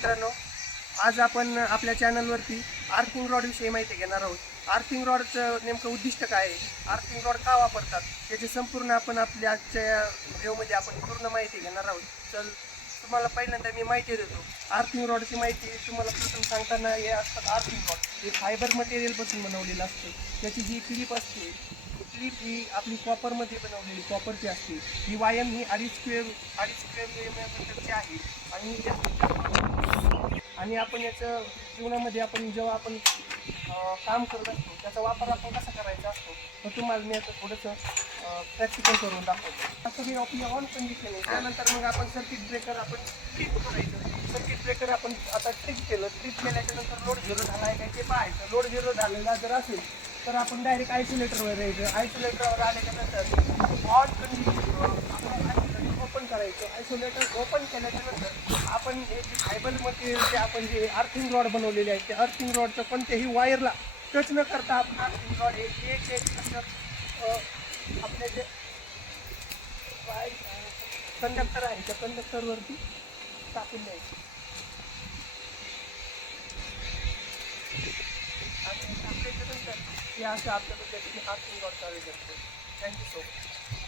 मित्रांनो आज आपण आपल्या चॅनलवरती आर्थिंग रॉडविषयी माहिती घेणार आहोत. आर्थिंग रॉडचं नेमकं उद्दिष्ट काय आहे? आर्थिंग रॉड का वापरतात? याची संपूर्ण आपण आपल्या आजच्या व्हिडिओमध्ये आपण पूर्ण माहिती घेणार आहोत. तर तुम्हाला पहिल्यांदा मी माहिती देतो. आर्थिंग रॉडची माहिती तुम्हाला प्रथम सांगताना हे असतात आर्थिंग रॉड हे फायबर मटेरियलपासून बनवलेलं असतं. त्याची जी क्लिप असते क्लिप ही आपली कॉपरमध्ये बनवलेली कॉपरची असते ही वायम ही अडीच स्क्वेअर अडीच स्क्वेअर मिलीमीटरची आहे. आणि आणि आपण याचं जीवनामध्ये आपण जेव्हा आपण काम करत असतो त्याचा वापर आपण कसा करायचा असतो तर तुम्हाला मी आता थोडंसं प्रॅक्टिकल करून दाखवतो. असं हे आपली ऑन कंडिशन आहे त्यानंतर मग आपण सर्किट ब्रेकर आपण ट्रिप करायचं. सर्किट ब्रेकर आपण आता ट्रिप केलं. ट्रिप केल्याच्यानंतर लोड झिरो झाला आहे काय ते पाहायचं. लोड झिरो झालेला जर असेल तर आपण डायरेक्ट आयसोलेटरवर यायचं. आयसोलेटरवर आल्याच्यानंतर ऑन कंडिशन ओपन करायचं. आयसोलेटर ओपन केल्याच्यानंतर आपण हे जे फायबर जे आपण जे अर्थिंग रॉड बनवलेले आहेत ते अर्थिंग रॉडचं कोणत्याही वायरला टच न करता आपण अर्थिंग रॉड हे एक एक असं, आपले जे कंडक्टर आहे त्या कंडक्टरवरती टाकून द्यायचे. आणि टाकल्याच्यानंतर हे असं आपल्या पद्धतीने अर्थिंग रॉड चालू शकतो थँक्यू सो मच